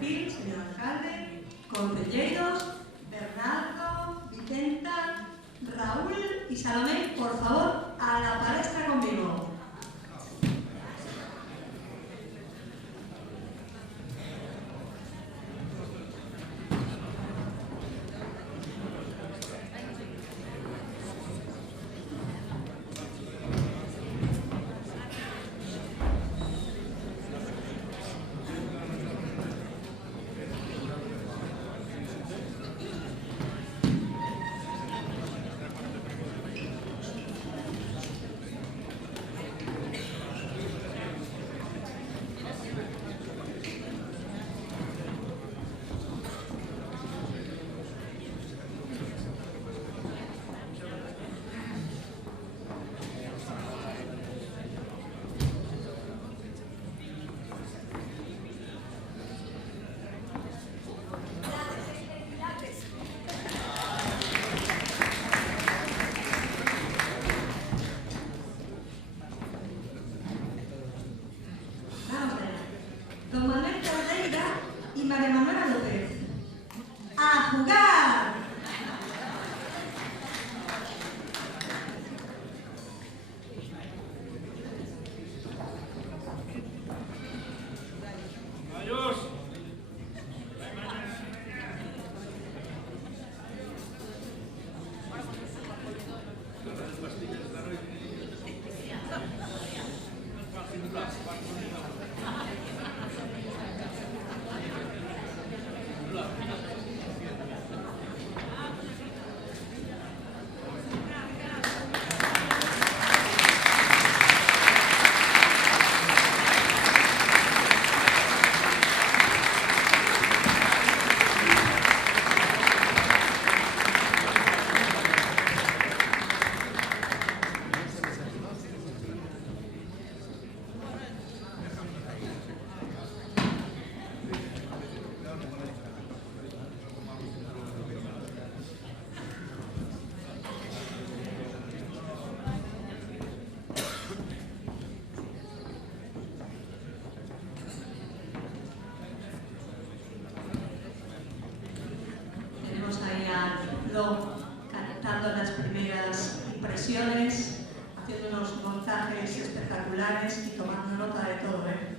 decir, señor alcalde, concelleiros, Bernardo, Vicenta, Raúl y Salomé, por favor, a la palestra conmigo. Don Manuel Caldeira y María Manuela López. ¡A jugar! Captando las primeras impresiones, haciendo unos montajes espectaculares y tomando nota de todo, ¿eh?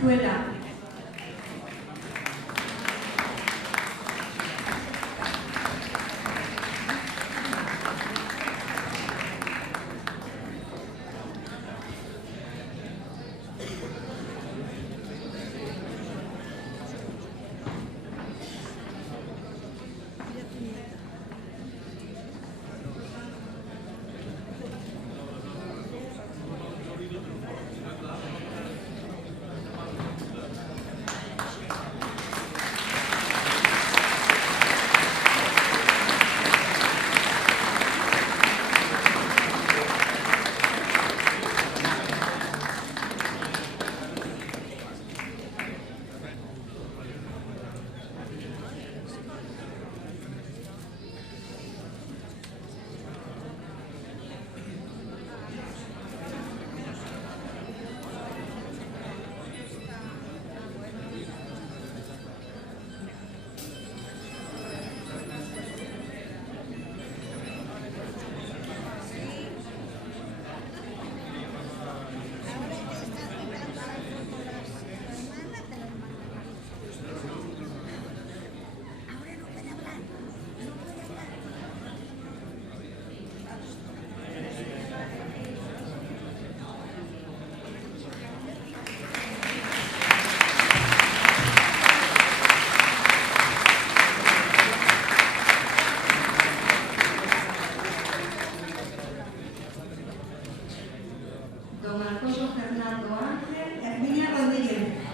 Venezuela. Don Alfonso Fernando Ángel, Herminia Rodríguez.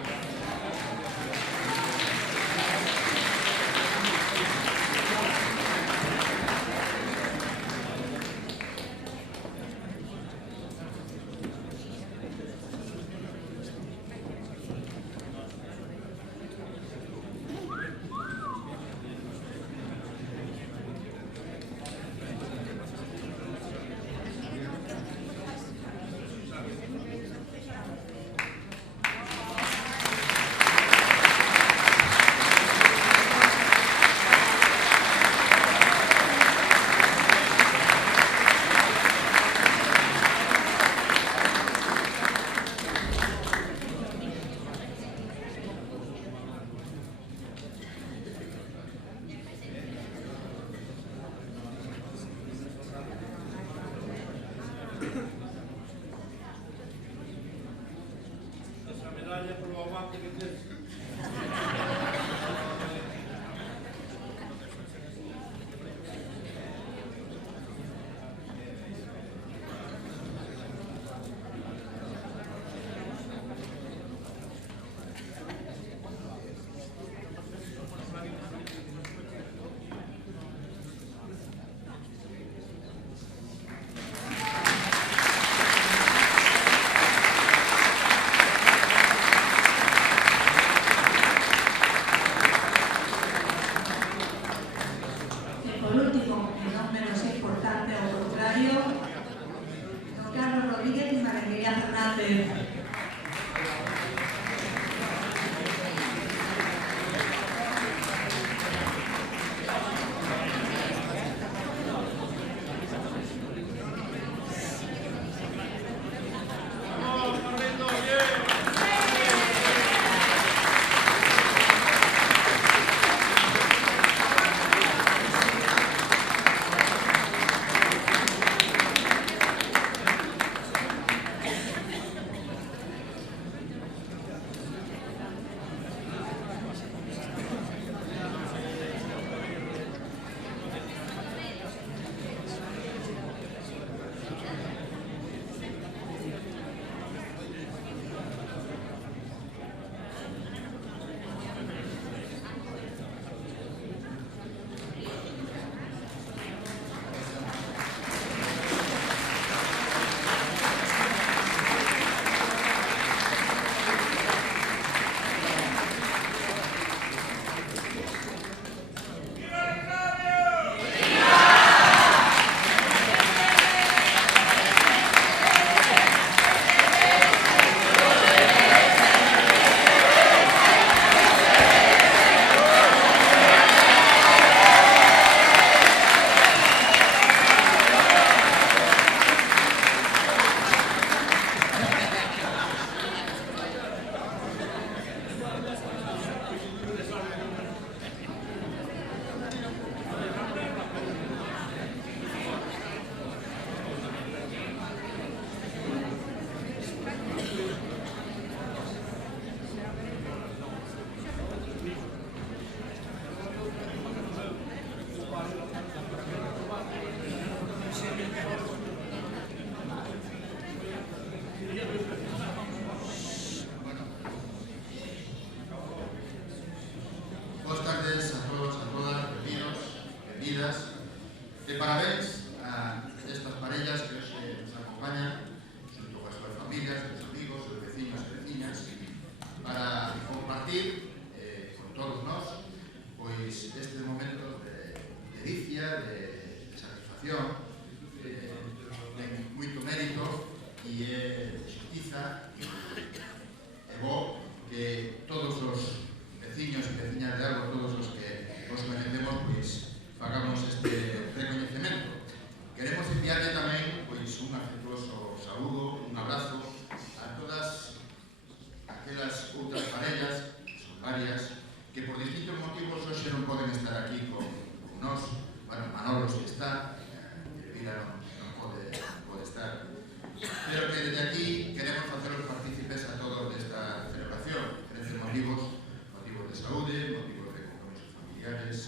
compartir con todos nós pois este momento de delicia, de satisfacción, ten moito mérito e é xustiza e bo que todos os veciños e veciñas de Arbo, todos os que os coñecemos, pois fagamos este recoñecemento. Queremos enviarle tamén pois un afectuoso saúdo, un abrazo a todas aquelas outras parellas, que son varias, que por distintos motivos hoxe non poden estar aquí con nós. Bueno, Manolo si está, Elvira non pode estar, pero que desde aquí queremos faceros partícipes a todos desta celebración. Diferentes motivos de saúde, motivos de compromisos familiares,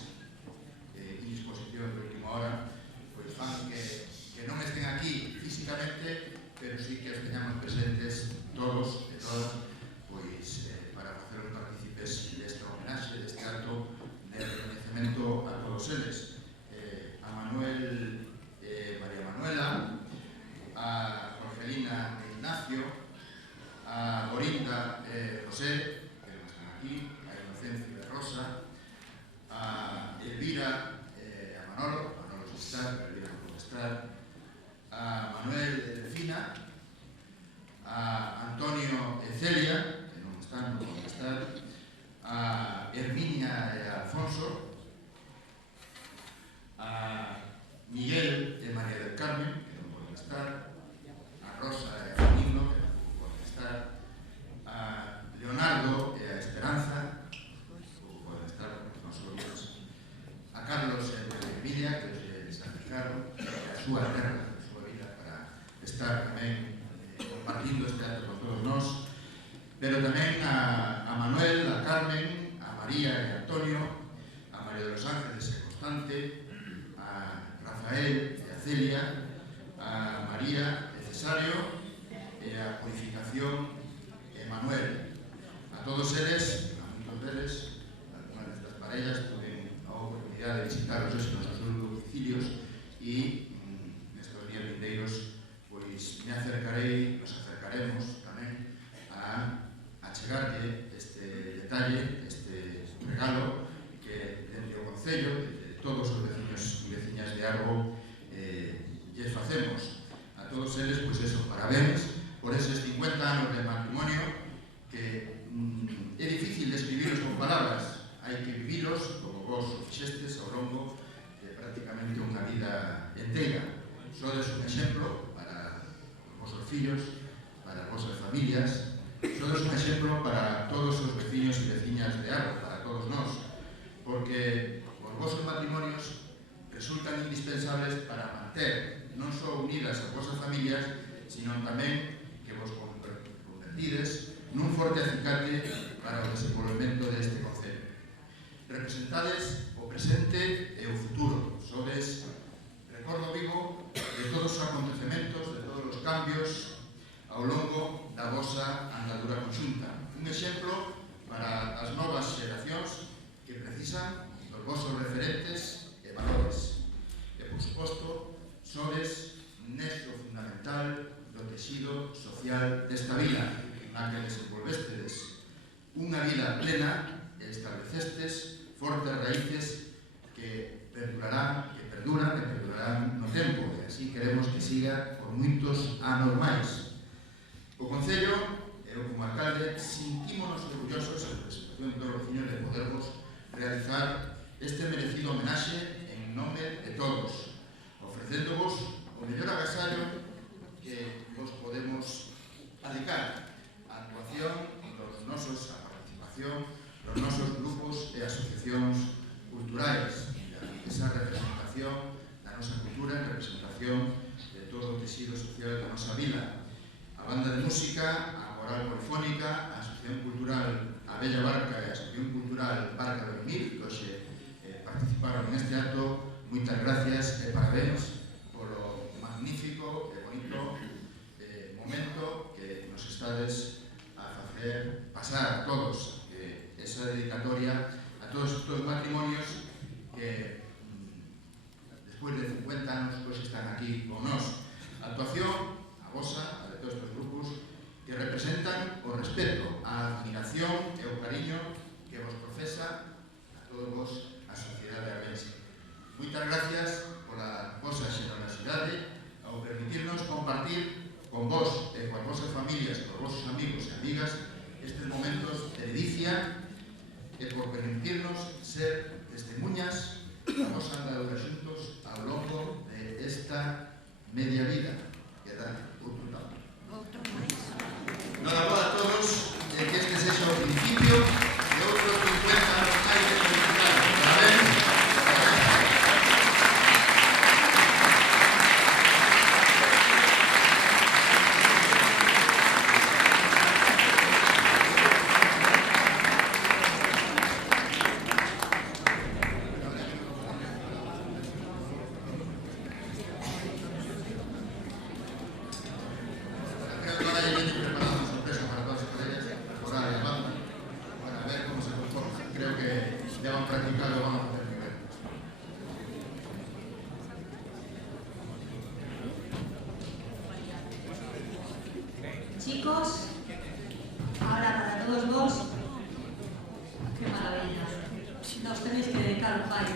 indisposición de última hora, pois fan que non estén aquí físicamente, pero sí que os teñamos presentes todos e todas, pois para faceros partícipes desta homenaxe, deste acto de reconhecemento a todos eles. A Manuel María Manuela, a Jorgelina e Ignacio, a Dorinda e José, que non están aquí, a Inocencia e Rosa, a Elvira e a Manolo si está, pero Elvira non pode estar, a Manuel e Delfina, a Antonio e Celia, que non están, non poden estar, a Herminia e a Alfonso, a Miguel e María del Carmen, que non poden estar, a Rosa e a Benigno, que non poden estar, a Leonardo e a Esperanza, que non poden estar porque non son olvidos, a Carlos e a Emilia, que os sacrificaron, a súa terra, a súa vida, para estar tamén compartindo este acto con todos nós, pero tamén a Manuel, a Carmen, a María e a Antonio, a María de los Ángeles e Constante, a Rafael e a Celia, a María e Cesario e a Purificación e Manuel. A todos eles, a muitos deles, algunas destas parellas tuven a oportunidade de visitarlos nos seus domicilios e nestes días vindeiros pois nos acercaremos tamén a chegarlle este detalle, este regalo que dende o Concello, de todos os veciños e veciñas de Arbo lles facemos. A todos eles, pois eso, parabéns por eses 50 anos de matrimonio que é difícil describirlos con palabras, hai que vivilos como vos fixestes ao longo de prácticamente unha vida inteira. Sodes un exemplo para os vosos fillos, para as vosas familias, sodes un exemplo para todos os veciños e veciñas de Arbo, para todos nós, porque os vosos matrimonios resultan indispensables para manter non só unidas as vosas familias, sino tamén que vos convertides nun forte acicate para o desenvolvemento deste concello. Representades o presente e o futuro, sodes recordo vivo de todos os acontecementos, de todos os cambios ao longo da vosa andadura conxunta. Un exemplo para as novas xeracións que precisan dos vosos referentes e valores. E, por suposto, sodes nexo fundamental do texido social desta vila, na que desenvolvestedes unha vida plena e establecestes fortes raíces que perduran no tempo, e así queremos que siga por moitos anos máis. O Concello, eu como alcalde, sentímonos orgullosos en representación de todos os veciños de podervos realizar este merecido homenaxe en nome de todos, ofrecéndovos o mellor agasallo que vos podemos adicar a actuación dos nosos, a participación dos nosos grupos e asociacións culturais, esa representación da nosa cultura, en representación de todo o texido social da nosa vila. A banda de música, a coral polifónica, a Asociación Cultural A Bella Barca e a Asociación Cultural Barca do Mir, que hoxe participaron neste acto. Moitas gracias e parabéns polo magnífico e bonito momento que nos estades a facer pasar a todos, esa dedicatoria a todos estes matrimonios que despois de 50 anos pois están aquí con nós. A actuación, a vosa, a de todos estes grupos, que representan o respeto, a admiración e o cariño que vos profesa a todos vos a sociedade abense. Moitas gracias pola vosa xenerosidade ao permitirnos compartir con vos e coas vosas familias, cos vosos amigos e amigas estes momentos de ledicia e por permitirnos ser testemunhas da nosa andadura xuntos ao longo de esta media vida que dá outro lado. Nada boa a todos e que este sexa o principio de outros 50 anos máis de felicidade. Parabéns. Chicos, ahora para todos vos, qué maravilla, nos tenéis que dedicar un baile.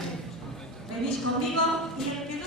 Venís conmigo y el que